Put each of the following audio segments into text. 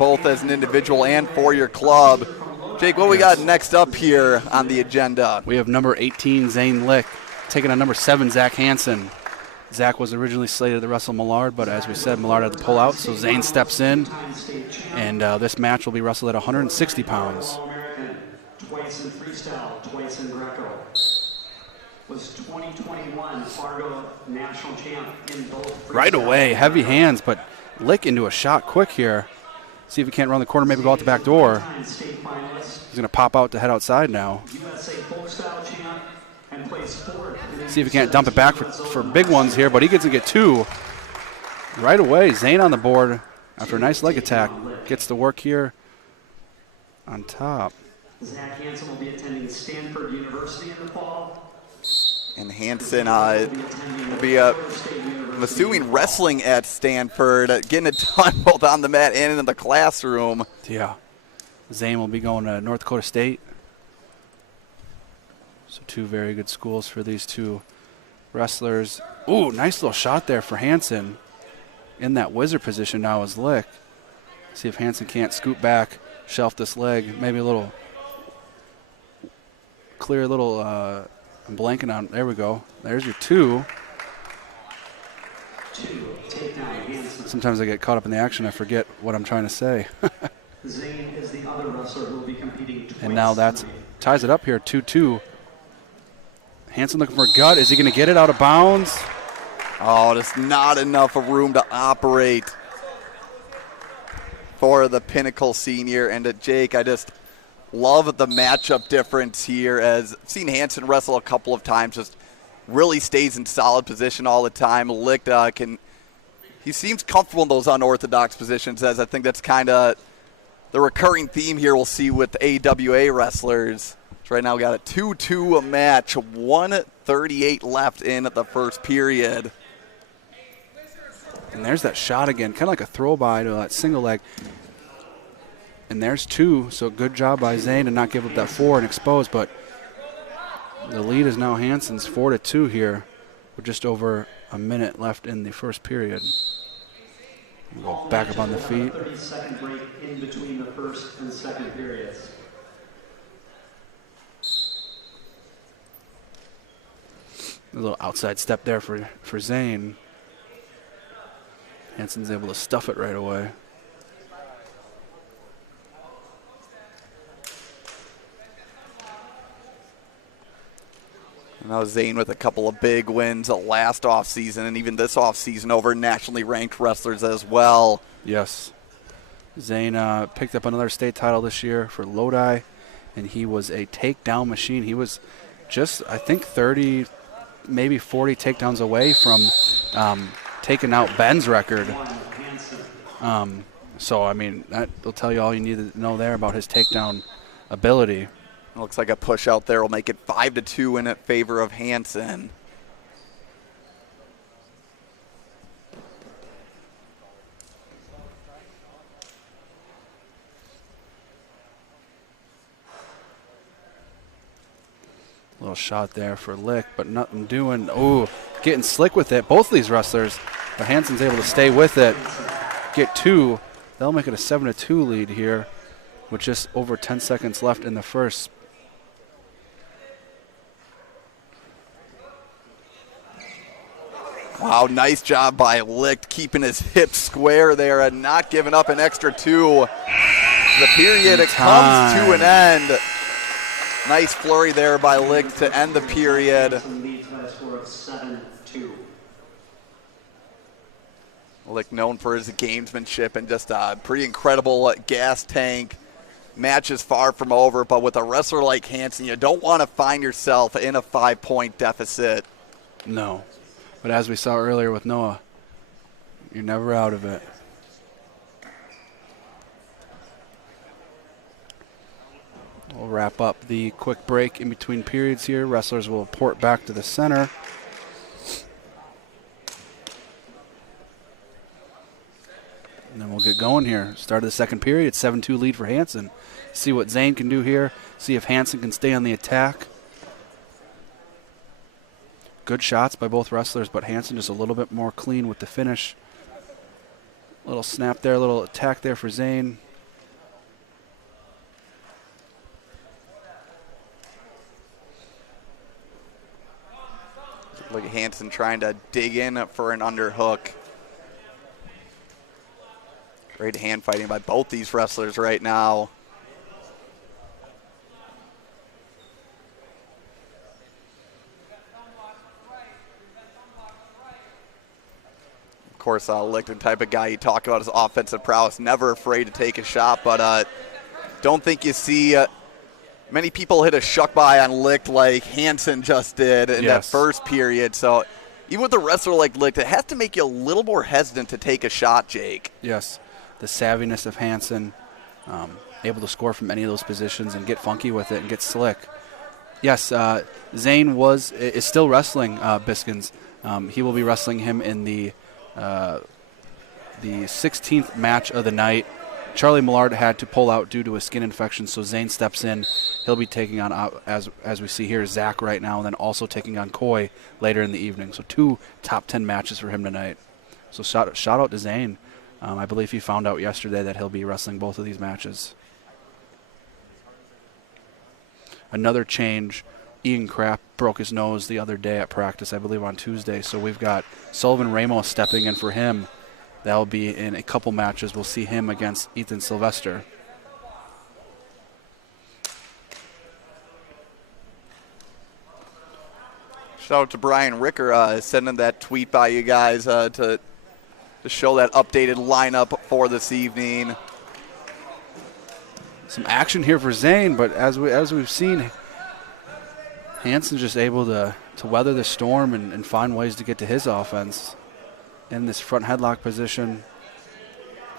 both as an individual and for your club. Jake, what we got next up here on the agenda? We have number 18, Zane Licht, taking on number 7, Zach Hanson. Zach was originally slated to wrestle Millard, but as we said, Millard had to pull out, so Zane steps in, and this match will be wrestled at 160 pounds. Twice in freestyle, twice in Greco. Was 2021 Fargo national champ in both. Right away, heavy hands, but Licht into a shot quick here. See if he can't run the corner, maybe go out the back door. He's going to pop out to head outside now. See if he can't dump it back for big ones here, but he gets to get 2. Right away, Zane on the board after a nice leg attack. Gets to work here on top. Zach Hanson will be attending Stanford University in the fall. And Hanson will be, I'm assuming, wrestling at Stanford, getting it done both on the mat and in the classroom. Yeah. Zane will be going to North Dakota State. So 2 very good schools for these 2 wrestlers. Ooh, nice little shot there for Hanson. In that wizard position now is Licht. See if Hanson can't scoot back, shelf this leg. Maybe a little clear little, I'm blanking on, there we go. There's your 2. Sometimes I get caught up in the action, I forget what I'm trying to say. Zane is the other wrestler who will be competing twice. And now that ties it up here, 2-2. Hanson looking for a gut. Is he going to get it out of bounds? Oh, just not enough of room to operate for the Pinnacle senior. And Jake, I just love the matchup difference here, as I've seen Hanson wrestle a couple of times, just really stays in solid position all the time. Licht he seems comfortable in those unorthodox positions, as I think that's kind of the recurring theme here we'll see with AWA wrestlers. So right now we got a 2-2 match, 1:38 left in the first period. And there's that shot again, kind of like a throw by to that single leg. And there's 2, so good job by Zane to not give up that 4 and expose, but the lead is now Hanson's 4-2 here with just over a minute left in the first period. We'll go back up on the feet. 30-second break in between the first and second periods. A little outside step there for Zane. Hanson's able to stuff it right away. Now Zane with a couple of big wins last offseason and even this offseason over nationally ranked wrestlers as well. Yes. Zane picked up another state title this year for Lodi, and he was a takedown machine. He was just, I think, 30, maybe 40 takedowns away from taking out Ben's record. So, I mean, that will tell you all you need to know there about his takedown ability. Looks like a push out there will make it 5-2 in favor of Hanson. Little shot there for Licht, but nothing doing. Oh, getting slick with it. Both of these wrestlers, but Hanson's able to stay with it, get 2. They'll make it a 7-2 lead here with just over 10 seconds left in the first. Wow, nice job by Licht keeping his hips square there and not giving up an extra 2. The period comes to an end. Nice flurry there by Licht to end the period. Licht known for his gamesmanship and just a pretty incredible gas tank. Match is far from over, but with a wrestler like Hanson, you don't want to find yourself in a 5-point deficit. No. But as we saw earlier with Noah, you're never out of it. We'll wrap up the quick break in between periods here. Wrestlers will port back to the center. And then we'll get going here. Start of the second period, 7-2 lead for Hanson. See what Zane can do here. See if Hanson can stay on the attack. Good shots by both wrestlers, but Hanson just a little bit more clean with the finish. Little snap there, little attack there for Zane. Hanson trying to dig in for an underhook. Great hand fighting by both these wrestlers right now. Of course, Licht, the type of guy you talk about his offensive prowess, never afraid to take a shot, but don't think you see many people hit a shuck by on Licht like Hanson just did in that first period. So even with a wrestler like Licht, it has to make you a little more hesitant to take a shot, Jake. Yes, the savviness of Hanson, able to score from any of those positions and get funky with it and get slick. Yes, Zane is still wrestling Biskins. He will be wrestling him in the 16th match of the night. Charlie Millard had to pull out due to a skin infection, so Zane steps in. He'll be taking on, as we see here, Zach right now, and then also taking on Coy later in the evening. So 2 top 10 matches for him tonight. So shout out to Zane. I believe he found out yesterday that he'll be wrestling both of these matches. Another change. Ian Kraft broke his nose the other day at practice, I believe on Tuesday. So we've got Sullivan Ramos stepping in for him. That'll be in a couple matches. We'll see him against Ethan Sylvester. Shout out to Brian Ricker sending that tweet by you guys to show that updated lineup for this evening. Some action here for Zane, but as we've seen, Hanson's just able to weather the storm and find ways to get to his offense. In this front headlock position,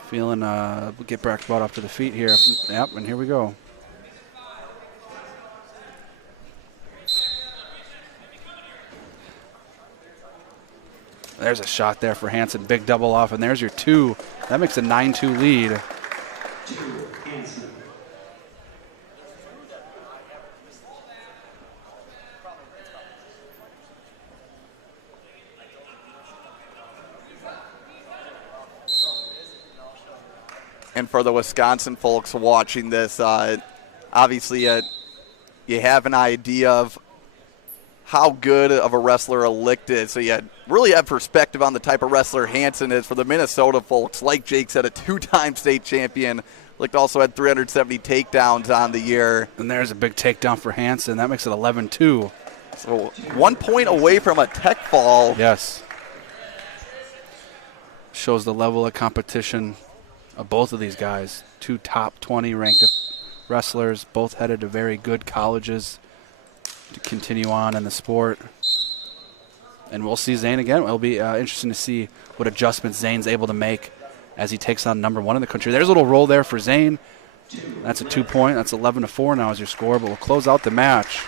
feeling get Brack brought up to the feet here. Yep, and here we go. There's a shot there for Hanson. Big double off, and there's your 2. That makes a 9-2 lead. 2, Hanson. And for the Wisconsin folks watching this, obviously you have an idea of how good of a wrestler a Licht is. So you really have perspective on the type of wrestler Hanson is. For the Minnesota folks, like Jake said, a 2-time state champion. Licht also had 370 takedowns on the year. And there's a big takedown for Hanson. That makes it 11-2. So 1 point away from a tech fall. Yes. Shows the level of competition of both of these guys. 2 top 20 ranked wrestlers, both headed to very good colleges to continue on in the sport. And we'll see Zane again. It'll be interesting to see what adjustments Zane's able to make as he takes on number 1 in the country. There's a little roll there for Zane. That's a 2-point. That's 11-4 now as your score, but we'll close out the match.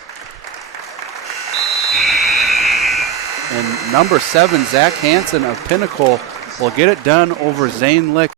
And number 7, Zach Hanson of Pinnacle, will get it done over Zane Licht.